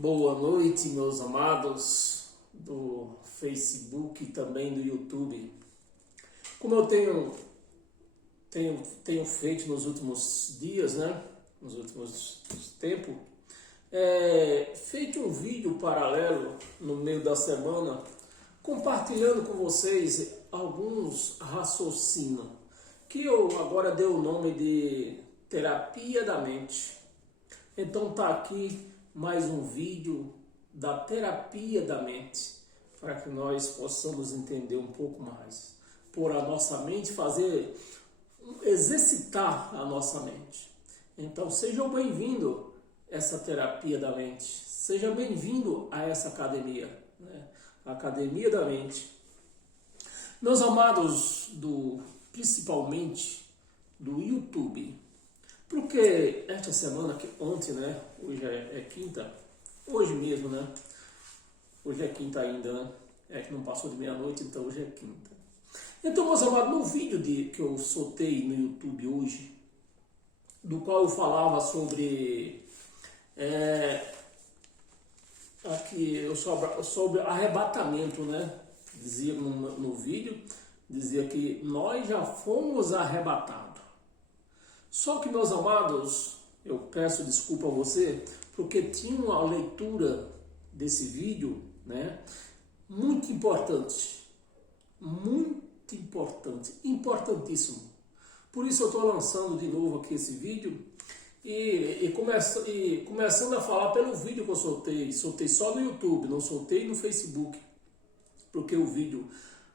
Boa noite, meus amados do Facebook e também do YouTube. Como eu tenho feito nos últimos dias, nos últimos tempos, feito um vídeo paralelo no meio da semana, compartilhando com vocês alguns raciocínios, que eu agora dei o nome de terapia da mente. Então tá aqui mais um vídeo da terapia da mente, para que nós possamos entender um pouco mais, por a nossa mente exercitar a nossa mente. Então seja bem-vindo a essa terapia da mente, seja bem-vindo a essa academia, a academia da mente. Meus amados, principalmente do YouTube, porque esta semana, ontem, hoje é quinta, hoje mesmo, hoje é quinta ainda, é que não passou de meia-noite, então hoje é quinta. Então, meus amados, no vídeo que eu soltei no YouTube hoje, do qual eu falava sobre sobre arrebatamento, dizia no vídeo, dizia que nós já fomos arrebatados. Só que, meus amados, eu peço desculpa a você, porque tinha uma leitura desse vídeo, muito importante, importantíssimo. Por isso eu estou lançando de novo aqui esse vídeo e começando a falar pelo vídeo que eu soltei só no YouTube, não soltei no Facebook, porque o vídeo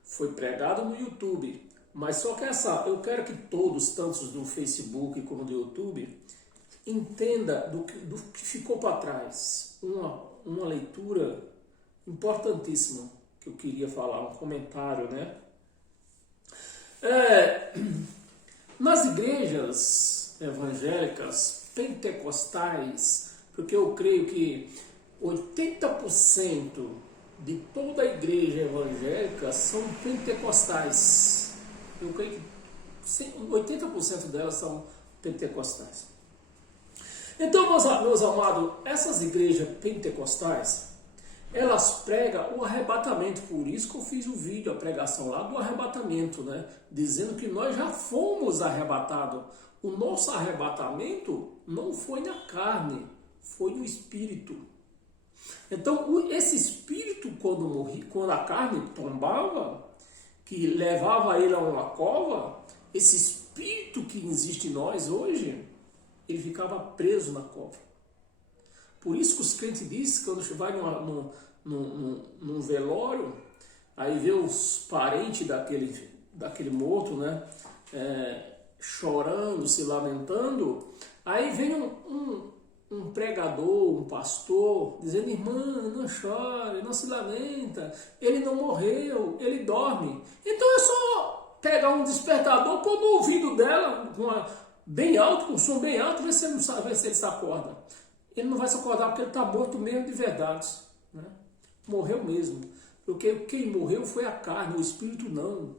foi pregado no YouTube. Mas só que eu quero que todos, tanto do Facebook como do YouTube, entenda do que ficou para trás. Uma leitura importantíssima que eu queria falar, um comentário, Nas igrejas evangélicas, pentecostais, porque eu creio que 80% de toda a igreja evangélica são pentecostais. Eu creio que 80% delas são pentecostais. Então, meus amados, essas igrejas pentecostais, elas pregam o arrebatamento. Por isso que eu fiz o vídeo, a pregação lá do arrebatamento, dizendo que nós já fomos arrebatados. O nosso arrebatamento não foi na carne, foi no espírito. Então, esse espírito, quando a carne tombava, que levava ele a uma cova, esse espírito que existe em nós hoje, ele ficava preso na cova. Por isso que os crentes dizem que quando vai num velório, aí vê os parentes daquele morto, chorando, se lamentando, aí vem um pregador, um pastor, dizendo: irmã, não chore, não se lamenta, ele não morreu, ele dorme. Então é só pegar um despertador, pôr no ouvido dela, bem alto, com um som bem alto, ver se ele se acorda. Ele não vai se acordar porque ele está morto mesmo de verdade. Morreu mesmo. Porque quem morreu foi a carne, o espírito não.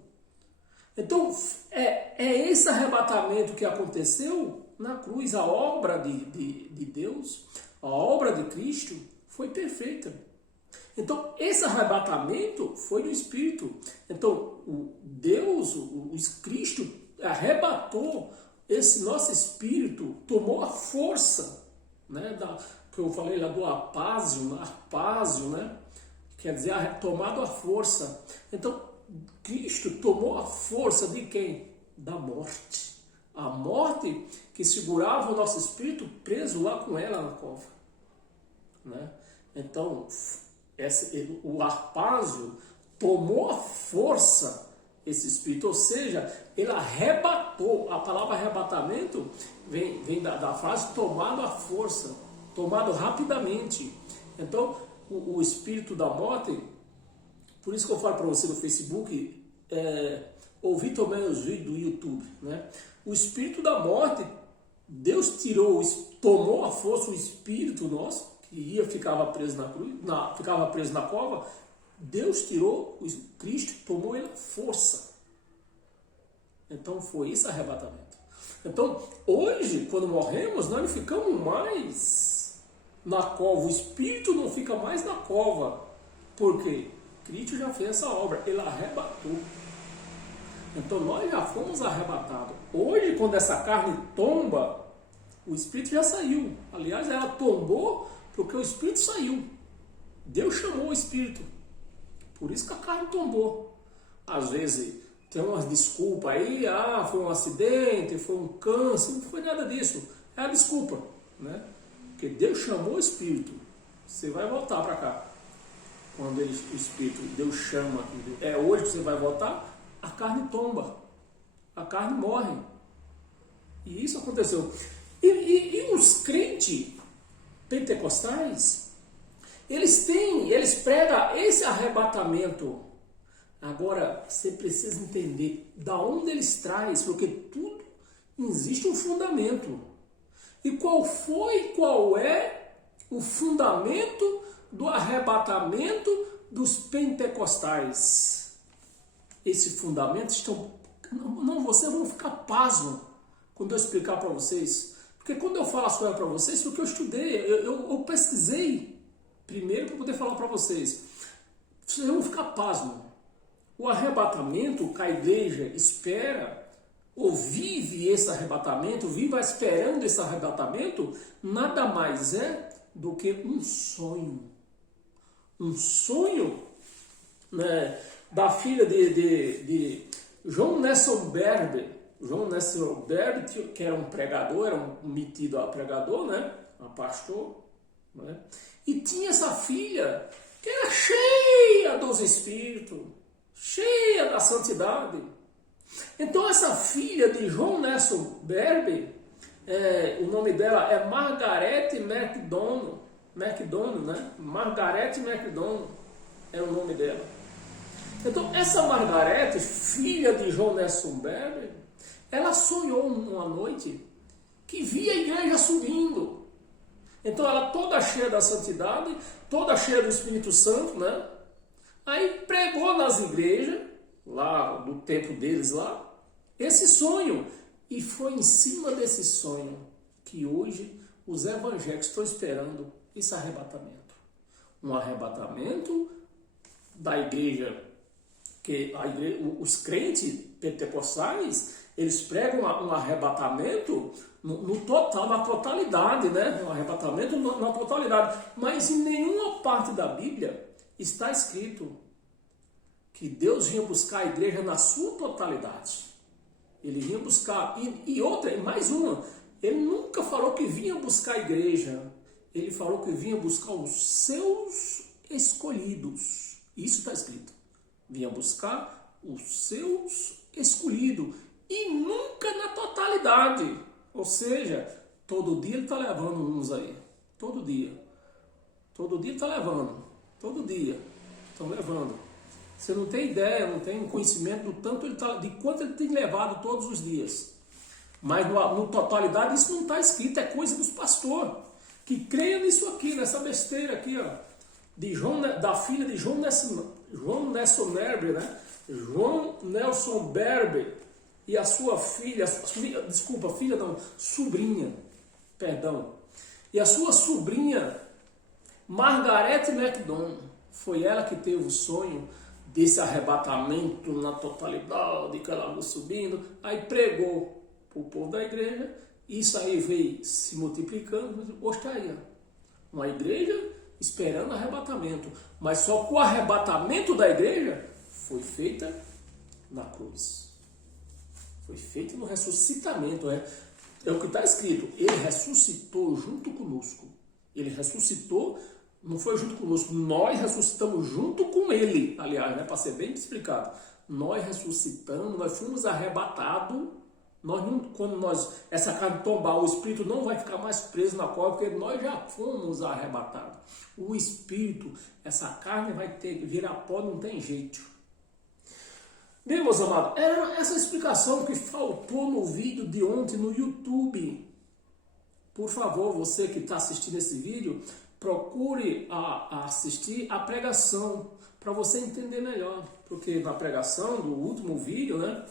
Então é esse arrebatamento que aconteceu na cruz. A obra de Deus, a obra de Cristo foi perfeita. Então esse arrebatamento foi do Espírito. Então o Cristo arrebatou esse nosso espírito, tomou a força, que eu falei lá do arpásio, quer dizer, tomado a força. Então Cristo tomou a força de quem? Da morte. A morte que segurava o nosso espírito preso lá com ela na cova. Então, o arpásio tomou a força esse espírito, ou seja, ele arrebatou. A palavra arrebatamento vem da frase tomado à força, tomado rapidamente. Então, o espírito da morte, por isso que eu falo para você no Facebook, ouvir também os vídeos do YouTube, O espírito da morte, Deus tomou a força, o espírito nosso, que ficava preso na cruz, ficava preso na cova. Deus tirou, Cristo tomou ele a força. Então foi esse arrebatamento. Então, hoje, quando morremos, nós não ficamos mais na cova, o espírito não fica mais na cova. Por quê? Cristo já fez essa obra, ele arrebatou. Então nós já fomos arrebatados. Hoje, quando essa carne tomba, o espírito já saiu. Aliás, ela tombou porque o espírito saiu. Deus chamou o espírito. Por isso que a carne tombou. Às vezes tem umas desculpas aí, foi um acidente, foi um câncer, não foi nada disso. É a desculpa, né? Porque Deus chamou o espírito. Você vai voltar para cá. Quando o espírito, Deus chama, é hoje que você vai voltar, a carne tomba. A carne morre. E isso aconteceu. E os crentes pentecostais, eles pregam esse arrebatamento. Agora, você precisa entender da onde eles trazem, porque tudo existe um fundamento. E qual é o fundamento do arrebatamento dos pentecostais? Esse fundamento vocês vão ficar pasmos quando eu explicar para vocês. Porque quando eu falo a história para vocês, foi o que eu estudei, eu pesquisei primeiro para poder falar para vocês. Vocês vão ficar pasmos. O arrebatamento que a igreja espera, ou vive esse arrebatamento, vive esperando esse arrebatamento, nada mais é do que um sonho. Um sonho, né, da filha de John Nelson Darby. John Nelson Darby, que era um pregador, era um metido a pregador, né, a pastor, né, e tinha essa filha que era cheia dos espíritos, cheia da santidade. Então essa filha de John Nelson Darby, o nome dela é Margaret McDonald, né? Margaret McDonald é o nome dela. Então essa Margaret, filha de John Nelson Darby, ela sonhou uma noite que via a igreja subindo. Então ela toda cheia da santidade, toda cheia do Espírito Santo, né? Aí pregou nas igrejas, lá do tempo deles lá, esse sonho. E foi em cima desse sonho que hoje os evangélicos estão esperando esse arrebatamento. Um arrebatamento da igreja, os crentes pentecostais, eles pregam um arrebatamento no total, na totalidade, né? Um arrebatamento na totalidade. Mas em nenhuma parte da Bíblia está escrito que Deus vinha buscar a igreja na sua totalidade. Ele vinha buscar, e mais uma, ele nunca falou que vinha buscar a igreja, ele falou que vinha buscar os seus escolhidos. Isso está escrito. Vinha buscar os seus escolhidos, e nunca na totalidade. Ou seja, todo dia ele está levando uns aí. Todo dia. Todo dia está levando. Todo dia estão levando. Você não tem ideia, não tem conhecimento do tanto de quanto ele tem levado todos os dias. Mas no totalidade isso não está escrito, é coisa dos pastores que creiam nisso aqui, nessa besteira aqui, ó, da filha de John Nelson Darby, né? John Nelson Darby e a sua filha, sobrinha, perdão, e a sua sobrinha Margaret McDonald. Foi ela que teve o sonho desse arrebatamento na totalidade, que ela subindo, aí pregou para o povo da igreja, isso aí veio se multiplicando, hoje está aí, ó, uma igreja esperando arrebatamento, mas só que o arrebatamento da igreja foi feita na cruz, foi feito no ressuscitamento, é o que está escrito, ele ressuscitou junto conosco, ele ressuscitou. Não foi junto conosco, nós ressuscitamos junto com ele, aliás, né, para ser bem explicado. Nós ressuscitamos, nós fomos arrebatados. Quando essa carne tombar, o espírito não vai ficar mais preso na cova, porque nós já fomos arrebatados. O espírito, essa carne vai ter que virar pó, não tem jeito. Bem, meus amados, era essa explicação que faltou no vídeo de ontem no YouTube. Por favor, você que está assistindo esse vídeo, procure assistir a pregação para você entender melhor, porque na pregação do último vídeo, né,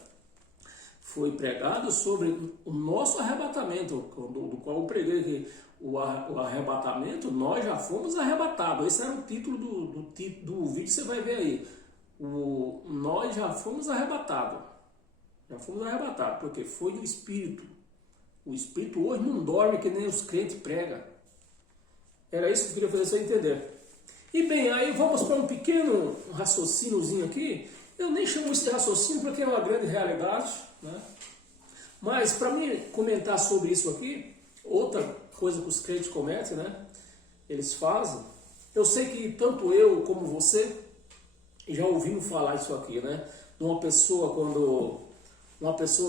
foi pregado sobre o nosso arrebatamento, do qual eu preguei que o arrebatamento, nós já fomos arrebatados. Esse era o título do vídeo que você vai ver aí. Nós já fomos arrebatados. Já fomos arrebatados, porque foi do Espírito. O Espírito hoje não dorme que nem os crentes pregam. Era isso que eu queria fazer você entender. E bem, aí vamos para um pequeno raciocíniozinho aqui. Eu nem chamo isso de raciocínio porque é uma grande realidade, né? Mas para mim comentar sobre isso aqui, outra coisa que os crentes cometem, né? Eles fazem. Eu sei que tanto eu como você já ouvimos falar isso aqui, né? De uma pessoa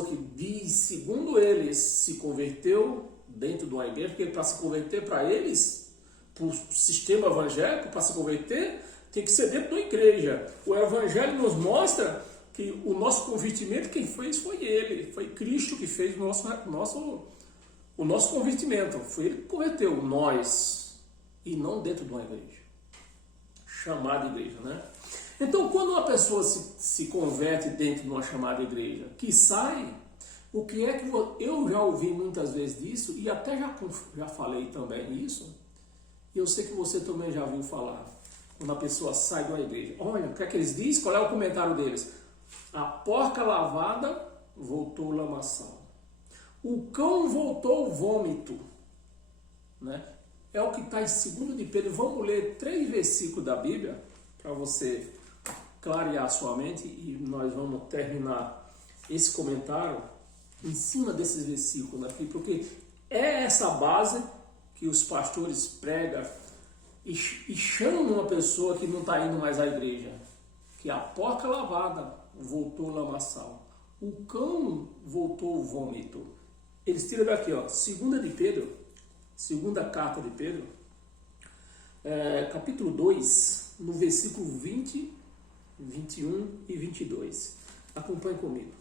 que diz, segundo eles, se converteu dentro de uma igreja, porque para se converter para eles, para o sistema evangélico, para se converter, tem que ser dentro da igreja. O evangelho nos mostra que o nosso convertimento, quem fez foi ele, foi Cristo que fez o nosso convertimento. Foi ele que converteu nós, e não dentro de uma igreja, chamada igreja, né? Então, quando uma pessoa se converte dentro de uma chamada igreja, que sai, o que é que eu já ouvi muitas vezes disso, e até já falei também isso, e eu sei que você também já ouviu falar, quando a pessoa sai de uma igreja. Olha, o que é que eles dizem? Qual é o comentário deles? A porca lavada voltou lamaçal. O cão voltou vômito. Né? É o que está em 2 de Pedro. Vamos ler 3 versículos da Bíblia, para você clarear a sua mente, e nós vamos terminar esse comentário em cima desses versículos aqui, porque é essa base que os pastores pregam e chamam uma pessoa que não está indo mais à igreja, que a porca lavada voltou lamaçal, o cão voltou vômito. Eles tiram daqui, ó, 2 de Pedro, segunda carta de Pedro, capítulo 2, no versículo 20, 21 e 22. Acompanhe comigo.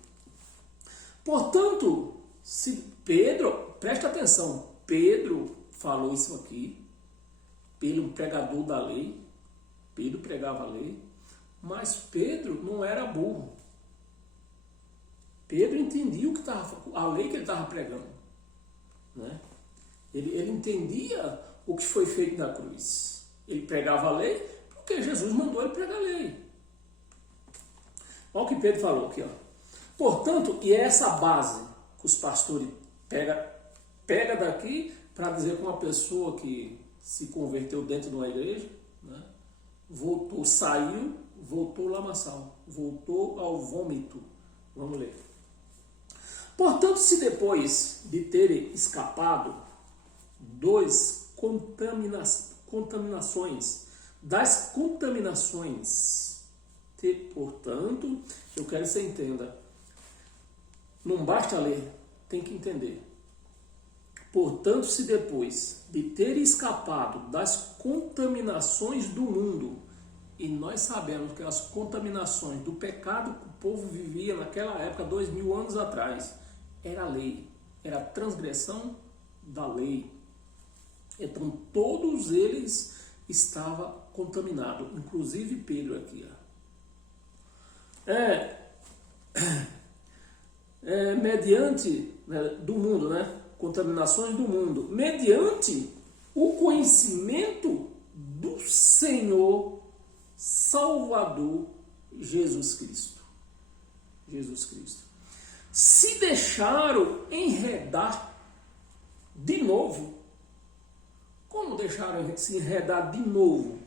Portanto, se Pedro, presta atenção, Pedro falou isso aqui, Pedro, um pregador da lei, Pedro pregava a lei, mas Pedro não era burro. Pedro entendia a lei que ele estava pregando, né? Ele entendia o que foi feito na cruz. Ele pregava a lei porque Jesus mandou ele pregar a lei. Olha o que Pedro falou aqui, ó. Portanto, e é essa base que os pastores pega daqui para dizer que uma pessoa que se converteu dentro de uma igreja, né, saiu, voltou lamaçal, voltou ao vômito. Vamos ler. Portanto, se depois de terem escapado das contaminações, portanto, eu quero que você entenda, não basta ler, tem que entender. Portanto, se depois de ter escapado das contaminações do mundo, e nós sabemos que as contaminações do pecado que o povo vivia naquela época, 2000 anos atrás, era a lei, era a transgressão da lei. Então, todos eles estavam contaminados, inclusive Pedro aqui. Mediante, né, do mundo, né? Contaminações do mundo, mediante o conhecimento do Senhor Salvador Jesus Cristo. Jesus Cristo. Se deixaram enredar de novo. Como deixaram se enredar de novo?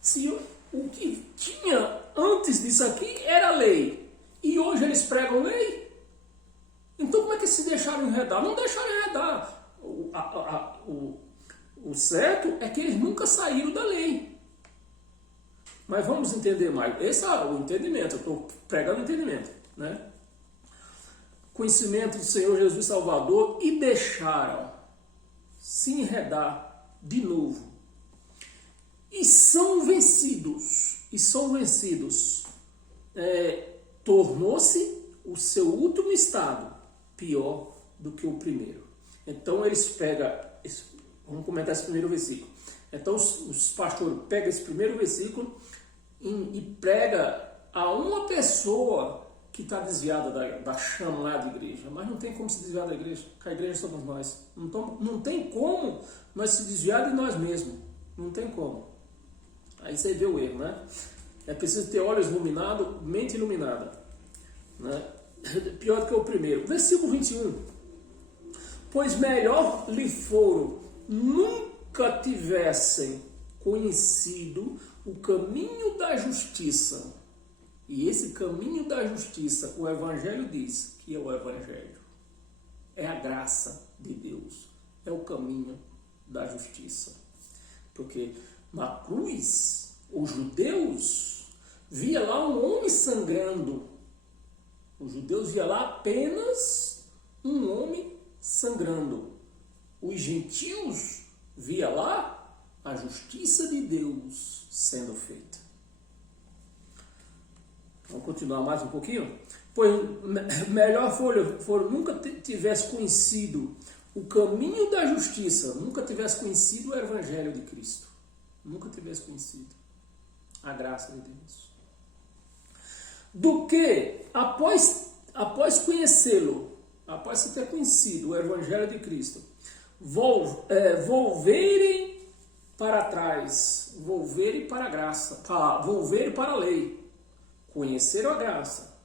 Se o que tinha antes disso aqui era lei, e hoje eles pregam lei, então como é que se deixaram enredar? Não deixaram enredar. O certo é que eles nunca saíram da lei. Mas vamos entender mais. Esse é o entendimento, eu estou pregando o entendimento, né? Conhecimento do Senhor Jesus Salvador, e deixaram se enredar de novo. E são vencidos. Tornou-se o seu último estado pior do que o primeiro. Então eles pegam, vamos comentar esse primeiro versículo. Então os pastores pegam esse primeiro versículo e prega a uma pessoa que está desviada da chamada igreja, mas não tem como se desviar da igreja, porque a igreja somos nós. Não tem como nós se desviar de nós mesmos. Não tem como. Aí você vê o erro, né? É preciso ter olhos iluminados, mente iluminada. Né? Pior do que o primeiro. Versículo 21. Pois melhor lhe foram nunca tivessem conhecido o caminho da justiça. E esse caminho da justiça, o Evangelho diz que é o Evangelho. É a graça de Deus. É o caminho da justiça. Porque na cruz, os judeus via lá um homem sangrando. Os judeus via lá apenas um homem sangrando. Os gentios via lá a justiça de Deus sendo feita. Vamos continuar mais um pouquinho? Pois melhor for nunca tivesse conhecido o caminho da justiça, nunca tivesse conhecido o Evangelho de Cristo. Nunca tivesse conhecido a graça de Deus. Do que, após conhecê-lo, após se ter conhecido o Evangelho de Cristo, volverem para trás, volverem para a graça, volverem para a lei. Conheceram a graça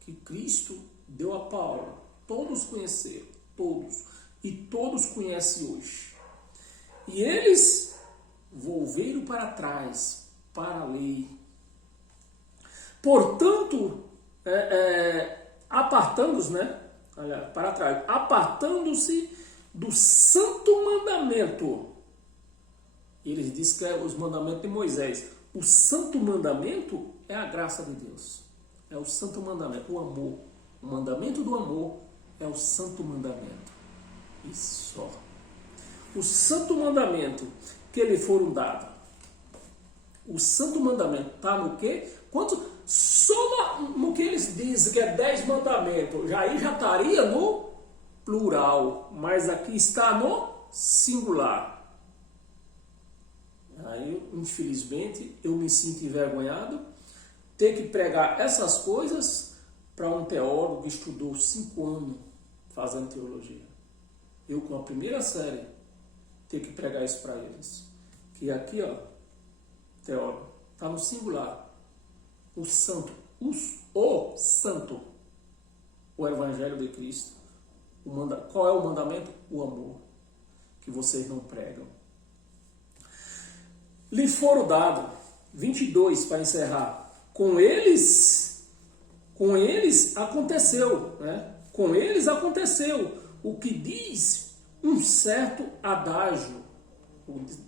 que Cristo deu a Paulo. Todos conheceram, todos. E todos conhecem hoje. E eles volveram para trás, para a lei. Portanto, apartando-se, né? Para trás, apartando-se do santo mandamento. Eles dizem que é os mandamentos de Moisés. O santo mandamento é a graça de Deus. É o santo mandamento, o amor. O mandamento do amor é o santo mandamento. E só. O santo mandamento que lhe foram dados. O santo mandamento está no quê? Só no que eles dizem que é 10 mandamentos. Aí já estaria no plural. Mas aqui está no singular. Aí, infelizmente, eu me sinto envergonhado ter que pregar essas coisas para um teólogo que estudou 5 anos fazendo teologia. Eu, com a primeira série, ter que pregar isso para eles. Que aqui, ó, teólogo, está no singular. O santo, o santo, o Evangelho de Cristo. Qual é o mandamento? O amor, que vocês não pregam. Lhe foram dados, 22 para encerrar, com eles aconteceu, né? Com eles aconteceu o que diz um certo adágio,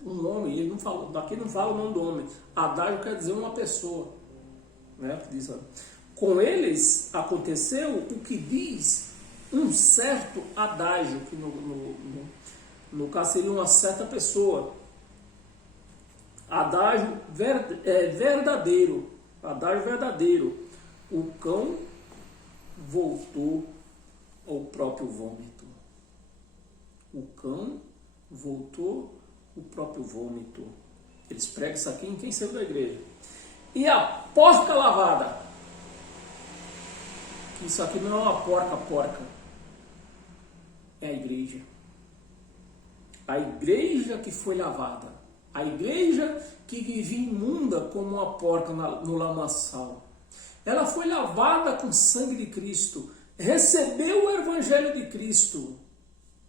um homem, ele não fala, aqui não fala o nome do homem, adágio quer dizer uma pessoa, né? Diz, com eles aconteceu o que diz um certo adágio, que no caso seria uma certa pessoa. Adágio verdadeiro. Adágio verdadeiro. O cão voltou ao próprio vômito. O cão voltou ao próprio vômito. Eles pregam isso aqui em quem saiu da igreja. E a porca lavada. Isso aqui não é uma porca. É a igreja. A igreja que foi lavada. A igreja que vivia imunda como uma porca no lamaçal. Ela foi lavada com o sangue de Cristo. Recebeu o Evangelho de Cristo.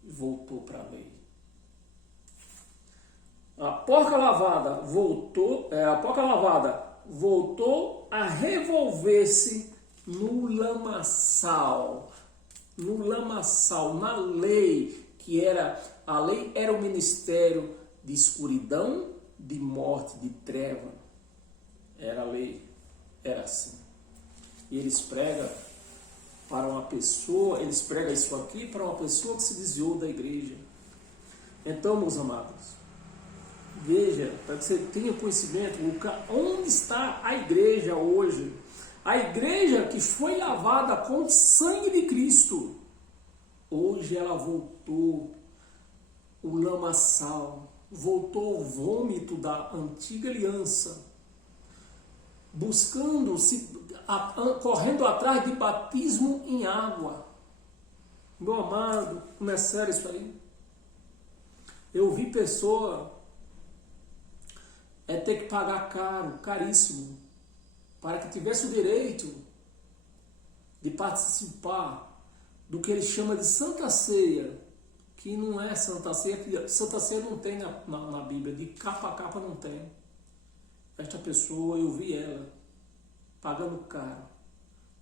E voltou para a lei. A porca lavada voltou a revolver-se no lamaçal. No lamaçal, na lei, a lei era o ministério de escuridão, de morte, de treva. Era a lei, era assim. E eles pregam para uma pessoa, eles pregam isso aqui para uma pessoa que se desviou da igreja. Então, meus amados, veja, para que você tenha conhecimento, onde está a igreja hoje? A igreja que foi lavada com o sangue de Cristo. Hoje ela voltou o lamaçal, voltou o vômito da antiga aliança. buscando, correndo atrás de batismo em água. Meu amado, não é sério isso aí? Eu vi pessoa ter que pagar caro, caríssimo, para que tivesse o direito de participar do que ele chama de Santa Ceia, que não é Santa Ceia, que Santa Ceia não tem na Bíblia, de capa a capa não tem. Esta pessoa, eu vi ela pagando caro,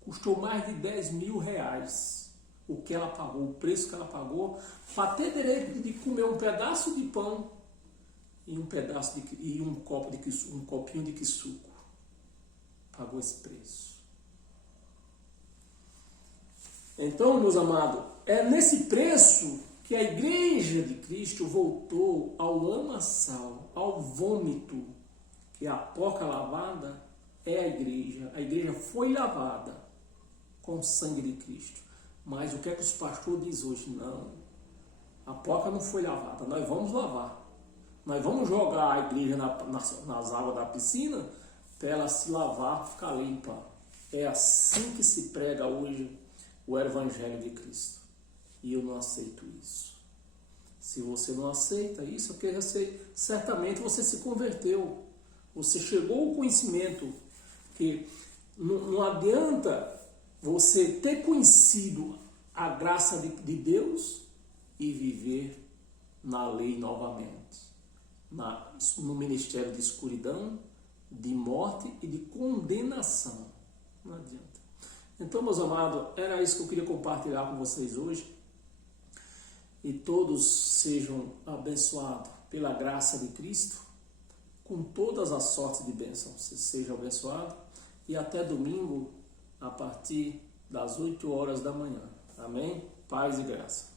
custou mais de 10 mil reais o que ela pagou, o preço que ela pagou, para ter direito de comer um pedaço de pão e um copinho de quisuco. Pagou esse preço. Então, meus amados, é nesse preço que a igreja de Cristo voltou ao lamaçal, ao vômito, que a porca lavada é a igreja. A igreja foi lavada com o sangue de Cristo. Mas o que é que os pastores dizem hoje? Não, a porca não foi lavada, nós vamos lavar. Nós vamos jogar a igreja nas águas da piscina para ela se lavar, ficar limpa. É assim que se prega hoje o Evangelho de Cristo. E eu não aceito isso. Se você não aceita isso, é porque certamente você se converteu. Você chegou ao conhecimento que não adianta você ter conhecido a graça de Deus e viver na lei novamente, no ministério de escuridão, de morte e de condenação. Não adianta. Então, meus amados, era isso que eu queria compartilhar com vocês hoje. E todos sejam abençoados pela graça de Cristo, com todas as sortes de bênção. Seja abençoado e até domingo, a partir das 8 horas da manhã. Amém? Paz e graça.